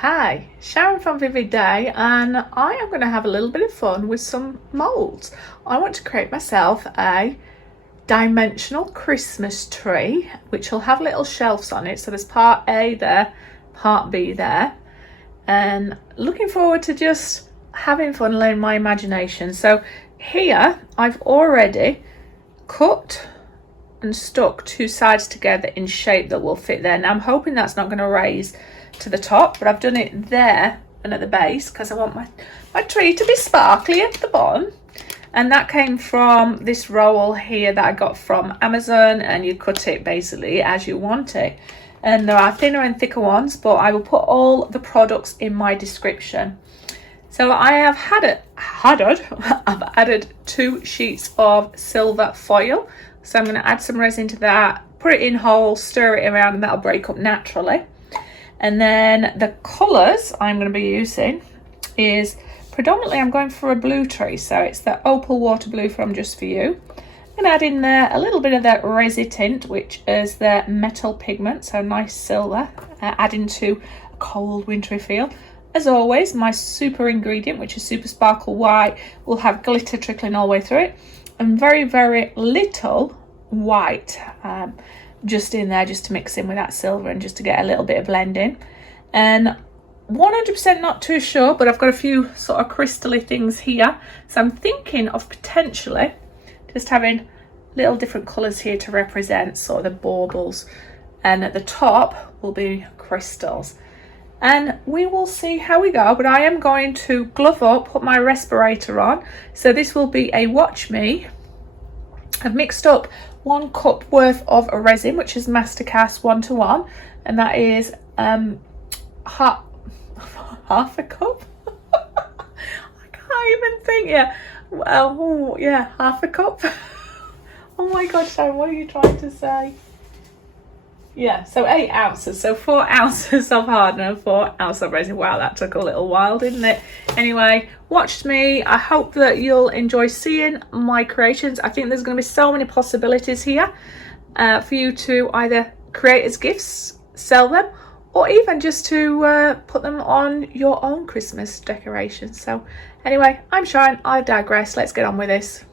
Hi, Sharon from Vivid Day, and I am going to have a little bit of fun with some moulds. I want to create myself a dimensional Christmas tree, which will have little shelves on it. So there's part A there, part B there, and looking forward to just having fun, letting my imagination. So here I've already cut and stuck two sides together in shape that will fit there. Now I'm hoping that's not going to raise to the top, but I've done it there and at the base because I want my tree to be sparkly at the bottom. And that came from this roll here that I got from Amazon, and you cut it basically as you want it. And there are thinner and thicker ones, but I will put all the products in my description. So I have I've added 2 sheets of silver foil. So I'm going to add some resin to that, put it in whole, stir it around, and that'll break up naturally. And then the colours I'm going to be using is predominantly I'm going for a blue tree. So it's the Opal Water Blue from Just For You. I'm going to add in there a little bit of the Resin tint, which is the metal pigment, so nice silver, adding to a cold wintry feel. As always, my super ingredient, which is Super Sparkle White, will have glitter trickling all the way through it. And very, very little white just in there, just to mix in with that silver and just to get a little bit of blending. And 100% not too sure, but I've got a few sort of crystally things here. So I'm thinking of potentially just having little different colours here to represent sort of the baubles. And at the top will be crystals. And we will see how we go, but I am going to glove up, put my respirator on. So this will be a watch me. I've mixed up 1 cup worth of resin, which is Mastercast 1:1, and that is half a cup. I can't even think. Yeah, well, oh, yeah, half a cup. Oh my god, Sharon, what are you trying to say? Yeah, so 8 ounces, so 4 ounces of hardener, 4 ounces of resin. Wow, that took a little while, didn't it? Anyway, watch me. I hope that you'll enjoy seeing my creations. I think there's going to be so many possibilities here for you to either create as gifts, sell them, or even just to put them on your own Christmas decorations. So anyway, I'm Sharon. I digress. Let's get on with this.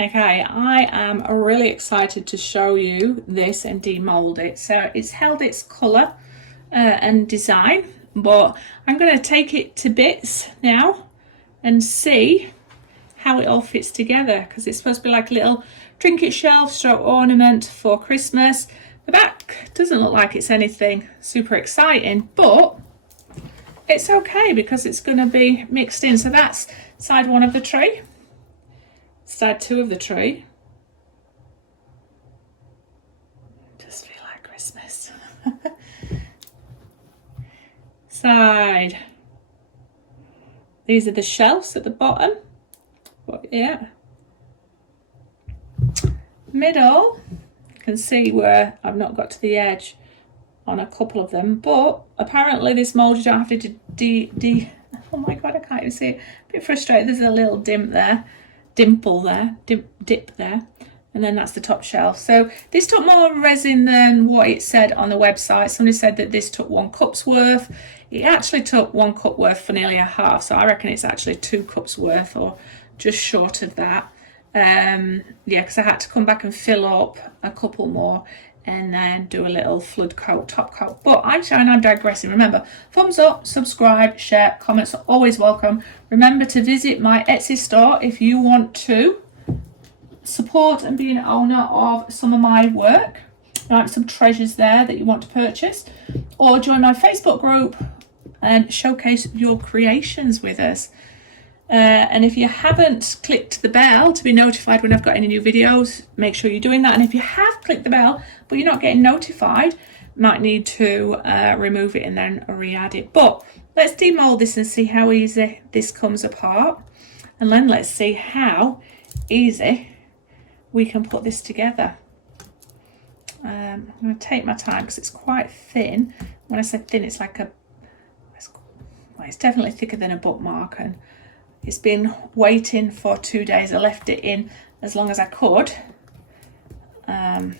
Okay, I am really excited to show you this and demold it. So it's held its colour and design, but I'm going to take it to bits now and see how it all fits together, because it's supposed to be like a little trinket shelf stroke ornament for Christmas. The back doesn't look like it's anything super exciting, but it's okay because it's going to be mixed in. So that's side one of the tree, side two of the tree. Just feel like Christmas. Side. These are the shelves at the bottom. But yeah. Middle, you can see where I've not got to the edge on a couple of them, but apparently this mould you don't have to oh my god, I can't even see it. A bit frustrated. There's a little dimple there, dip there, and then that's the top shelf. So this took more resin than what it said on the website. Somebody said that this took 1 cup's worth. It actually took 1 cup worth for nearly a half, so I reckon it's actually 2 cups worth or just short of that. Yeah, because I had to come back and fill up a couple more and then do a little flood coat, top coat. But I'm Sharon, I'm digressing. Remember, thumbs up, subscribe, share, comments are always welcome. Remember to visit my Etsy store if you want to support and be an owner of some of my work. There might be some treasures there that you want to purchase, or join my Facebook group and showcase your creations with us. And if you haven't clicked the bell to be notified when I've got any new videos, make sure you're doing that. And if you have clicked the bell but you're not getting notified, might need to remove it and then re-add it. But let's demold this and see how easy this comes apart, and then let's see how easy we can put this together. I'm going to take my time because it's quite thin. When I say thin, it's like it's definitely thicker than a bookmark, and it's been waiting for 2 days. I left it in as long as I could. Oh,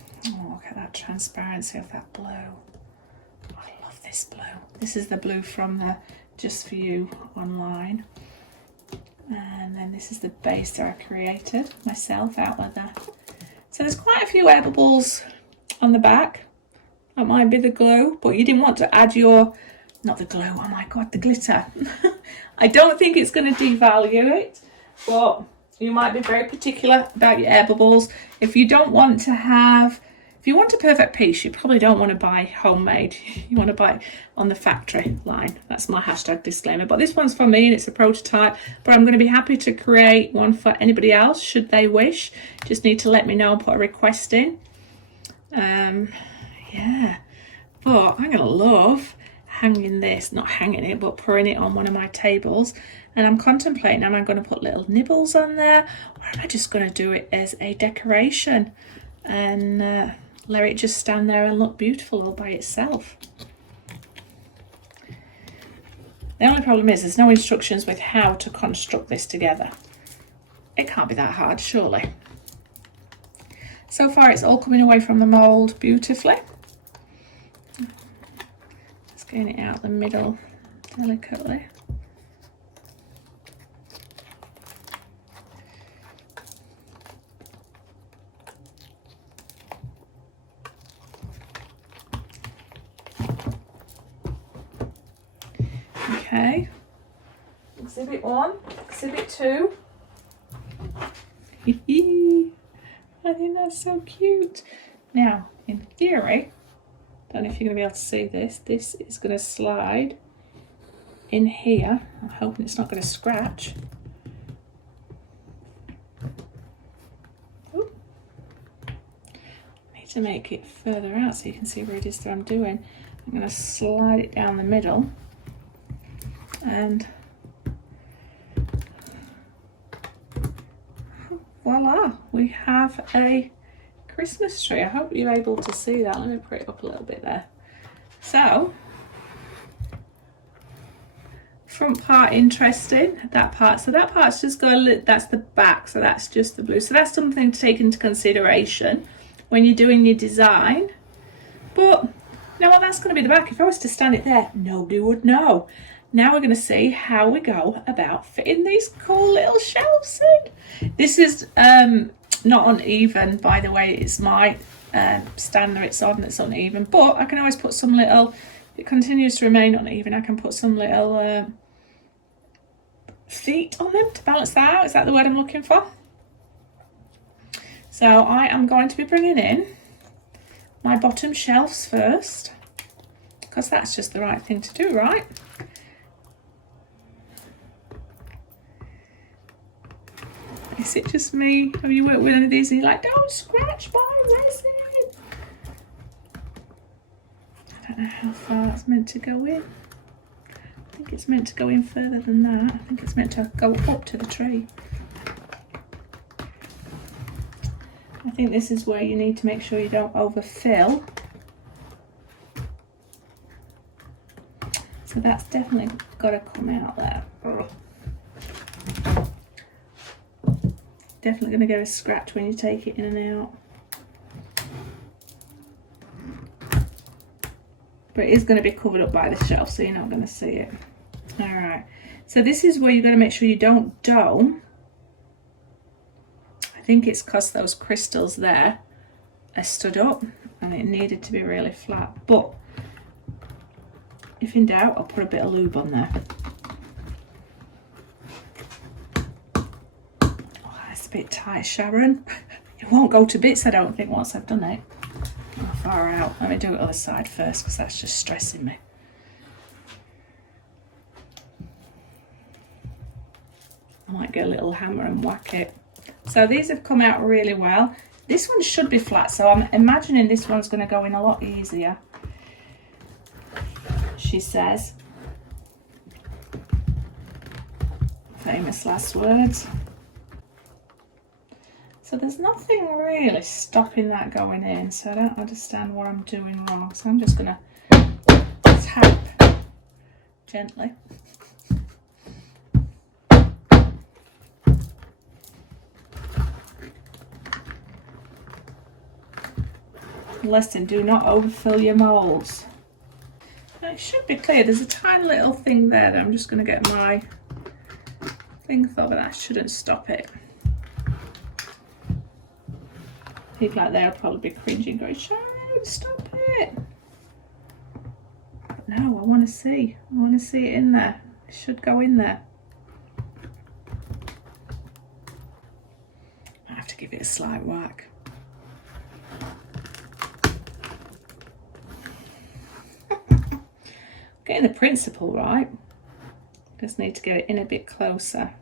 look at that transparency of that blue. I love this blue. This is the blue from the Just For You online. And then this is the base that I created myself out of there. So there's quite a few air bubbles on the back. That might be the glue, but you didn't want to add your, not the glue, oh my god, the glitter. I don't think it's going to devalue it, but you might be very particular about your air bubbles. If you don't want to have, if you want a perfect piece, you probably don't want to buy homemade. You want to buy on the factory line. That's my hashtag disclaimer. But this one's for me and it's a prototype, but I'm going to be happy to create one for anybody else should they wish. Just need to let me know and put a request in. Yeah, but I'm going to love hanging this, not hanging it, but putting it on one of my tables. And I'm contemplating, am I going to put little nibbles on there, or am I just going to do it as a decoration and let it just stand there and look beautiful all by itself? The only problem is there's no instructions with how to construct this together. It can't be that hard, surely. So far it's all coming away from the mould beautifully. Just getting it out the middle delicately. Okay, exhibit 1, exhibit 2. I think that's so cute. Now, in theory, don't know if you're going to be able to see this. This is going to slide in here. I'm hoping it's not going to scratch. Ooh. I need to make it further out so you can see where it is that I'm doing. I'm going to slide it down the middle. And voila, we have a Christmas tree. I hope you're able to see that. Let me put it up a little bit there. So, front part interesting, that part. So that part's just got a little, that's the back, so that's just the blue. So that's something to take into consideration when you're doing your design. But you know what, that's going to be the back. If I was to stand it there, nobody would know. Now we're going to see how we go about fitting these cool little shelves in. This is not uneven, by the way. It's my stand that it's on that's uneven, but I can always put some little, if it continues to remain uneven, I can put some little feet on them to balance that out. Is that the word I'm looking for? So I am going to be bringing in my bottom shelves first, because that's just the right thing to do, right? Is it just me? Have you worked with any of these and you're like, don't scratch my resin? I don't know how far that's meant to go in. I think it's meant to go in further than that. I think it's meant to go up to the tree. I think this is where you need to make sure you don't overfill. So that's definitely got to come out there. Definitely going to get a scratch when you take it in and out. But it is going to be covered up by the shelf, so you're not going to see it. Alright, so this is where you've got to make sure you don't dome. I think it's because those crystals there are stood up and it needed to be really flat. But if in doubt, I'll put a bit of lube on there. A bit tight, Sharon. It won't go to bits, I don't think, once I've done it. Oh, far out. Let me do it other side first, because that's just stressing me. I might get a little hammer and whack it. So these have come out really well. This one should be flat, so I'm imagining this one's going to go in a lot easier, she says. Famous last words. So there's nothing really stopping that going in, so I don't understand what I'm doing wrong. So I'm just going to tap gently. Lesson, do not overfill your moulds. Now it should be clear. There's a tiny little thing there that I'm just going to get my thing for, but that shouldn't stop it. People out there will probably be cringing, going, Sharon, stop it. But no, I want to see. I want to see it in there. It should go in there. I have to give it a slight whack. Getting the principle right. Just need to get it in a bit closer.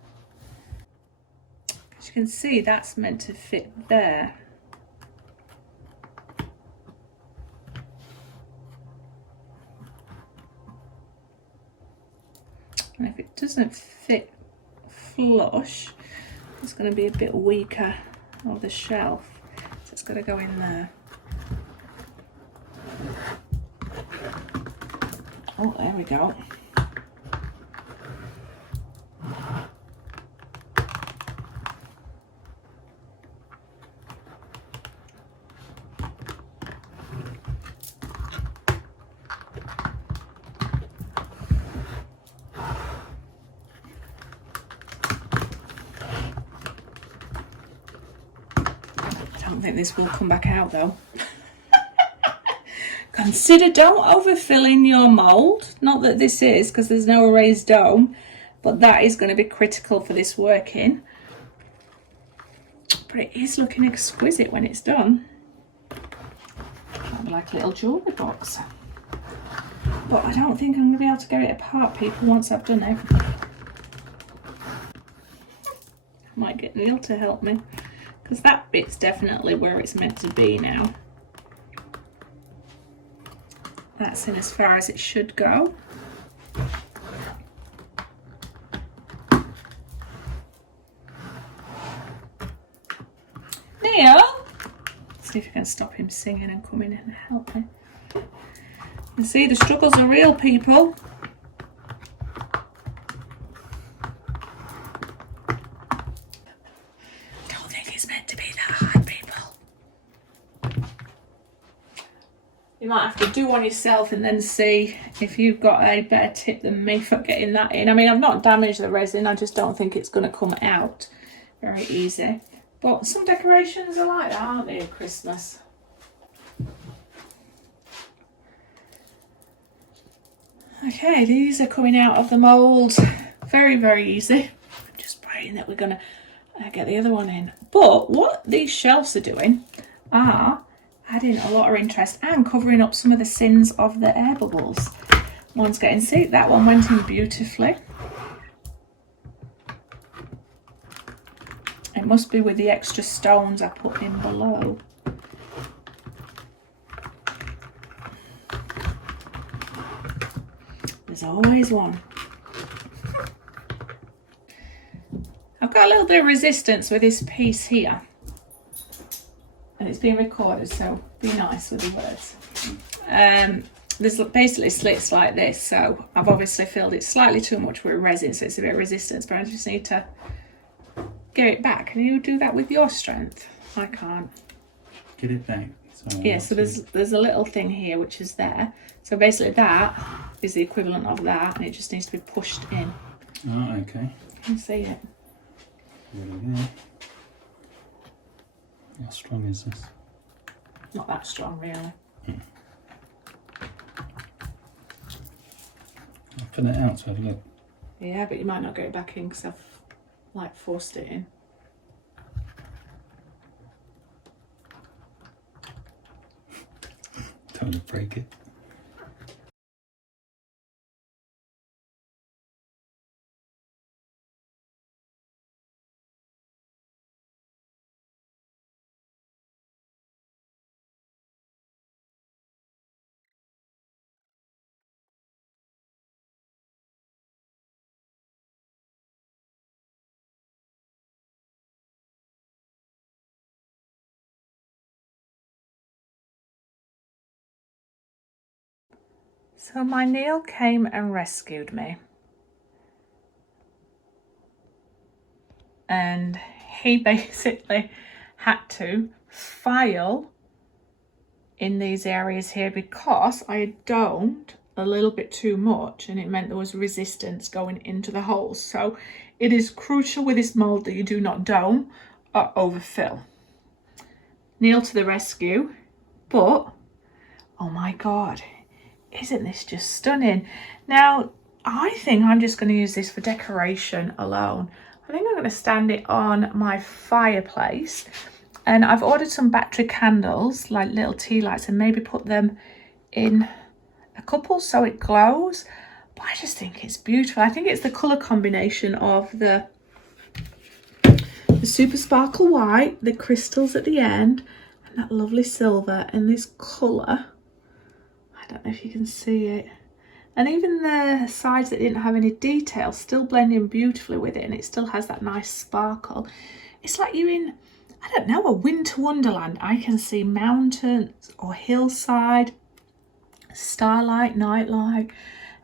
As you can see, that's meant to fit there. And if it doesn't fit flush, it's going to be a bit weaker on the shelf. So it's got to go in there. Oh, there we go. I don't think this will come back out though. Consider don't overfilling your mould. Not that this is, because there's no raised dome, but that is going to be critical for this working. But it is looking exquisite when it's done. That'll be like a little jewellery box. But I don't think I'm going to be able to get it apart, people, once I've done it. I might get Neil to help me, because that bit's definitely where it's meant to be now. That's in as far as it should go. Neil, see if you can stop him singing and come in and help me. You see, the struggles are real, people. Don't think it's meant to be that hard, people. You might have to do one yourself and then see if you've got a better tip than me for getting that in. I mean, I've not damaged the resin, I just don't think it's going to come out very easy. But some decorations are like that, aren't they, at Christmas? Okay, these are coming out of the mould. Very, very easy. I'm just praying that we're going to get the other one in. But what these shelves are doing are adding a lot of interest and covering up some of the sins of the air bubbles. One's getting, see, that one went in beautifully. It must be with the extra stones I put in below. There's always one. I've got a little bit of resistance with this piece here. And it's being recorded, so be nice with the words. There's basically slits like this, so I've obviously filled it slightly too much with resin, so it's a bit of resistance, but I just need to get it back. Can you do that with your strength? I can't. Get it back. Yeah, so there's a little thing here which is there. So basically that is the equivalent of that, and it just needs to be pushed in. Oh, okay. Can you see it? There we go. How strong is this? Not that strong, really. I'll put it out to have a look. Yeah, but you might not get it back in because I've like forced it in. Don't want to break it. So my Neil came and rescued me. And he basically had to file in these areas here because I had domed a little bit too much, and it meant there was resistance going into the holes. So it is crucial with this mould that you do not dome or overfill. Neil to the rescue. But oh my god, isn't this just stunning? Now I think I'm just going to use this for decoration alone. I think I'm going to stand it on my fireplace, and I've ordered some battery candles, like little tea lights, and maybe put them in a couple so it glows. But I just think it's beautiful. I think it's the colour combination of the super sparkle white, the crystals at the end, and that lovely silver, and this colour. I don't know if you can see it. And even the sides that didn't have any detail still blend in beautifully with it, and it still has that nice sparkle. It's like you're in, I don't know, a winter wonderland. I can see mountains or hillside, starlight, nightlight,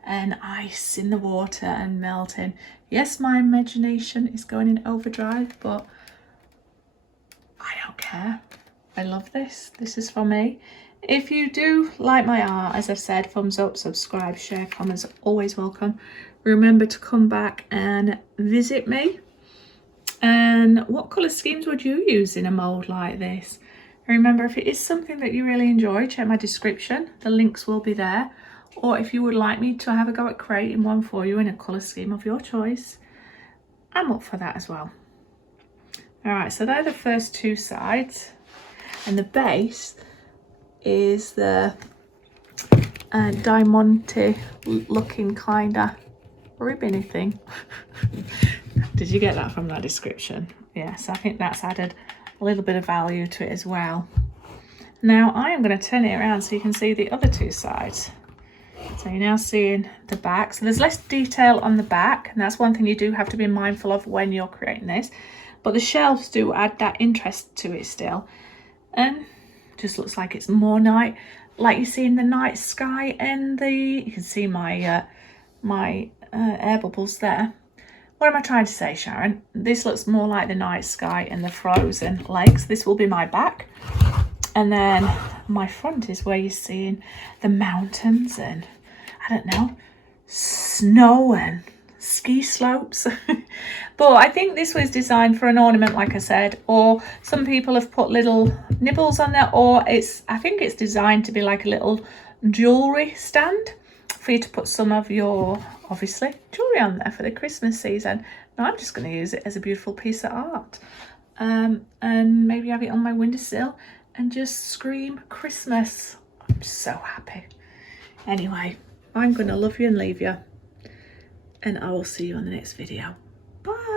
and ice in the water and melting. Yes, my imagination is going in overdrive, but I don't care. I love this. This is for me. If you do like my art, as I've said, thumbs up, subscribe, share, comments, always welcome. Remember to come back and visit me. And what colour schemes would you use in a mould like this? And remember, if it is something that you really enjoy, check my description. The links will be there. Or if you would like me to have a go at creating one for you in a colour scheme of your choice, I'm up for that as well. Alright, so they're the first two sides. And the base is the diamante looking kind of ribbony thing. Did you get that from that description? Yes, I think that's added a little bit of value to it as well. Now I am going to turn it around so you can see the other two sides. So you're now seeing the back. So there's less detail on the back, and that's one thing you do have to be mindful of when you're creating this. But the shelves do add that interest to it still. And just looks like it's more night, like you see in the night sky, and you can see my air bubbles there. What am I trying to say, Sharon? This looks more like the night sky and the frozen lakes. This will be my back, and then my front is where you're seeing the mountains and, I don't know, snow and ski slopes. But I think this was designed for an ornament, like I said, or some people have put little nibbles on there, or I think it's designed to be like a little jewellery stand for you to put some of your, obviously, jewellery on there for the Christmas season. Now I'm just going to use it as a beautiful piece of art, and maybe have it on my windowsill and just scream Christmas. I'm so happy. Anyway, I'm going to love you and leave you, and I will see you on the next video. Bye.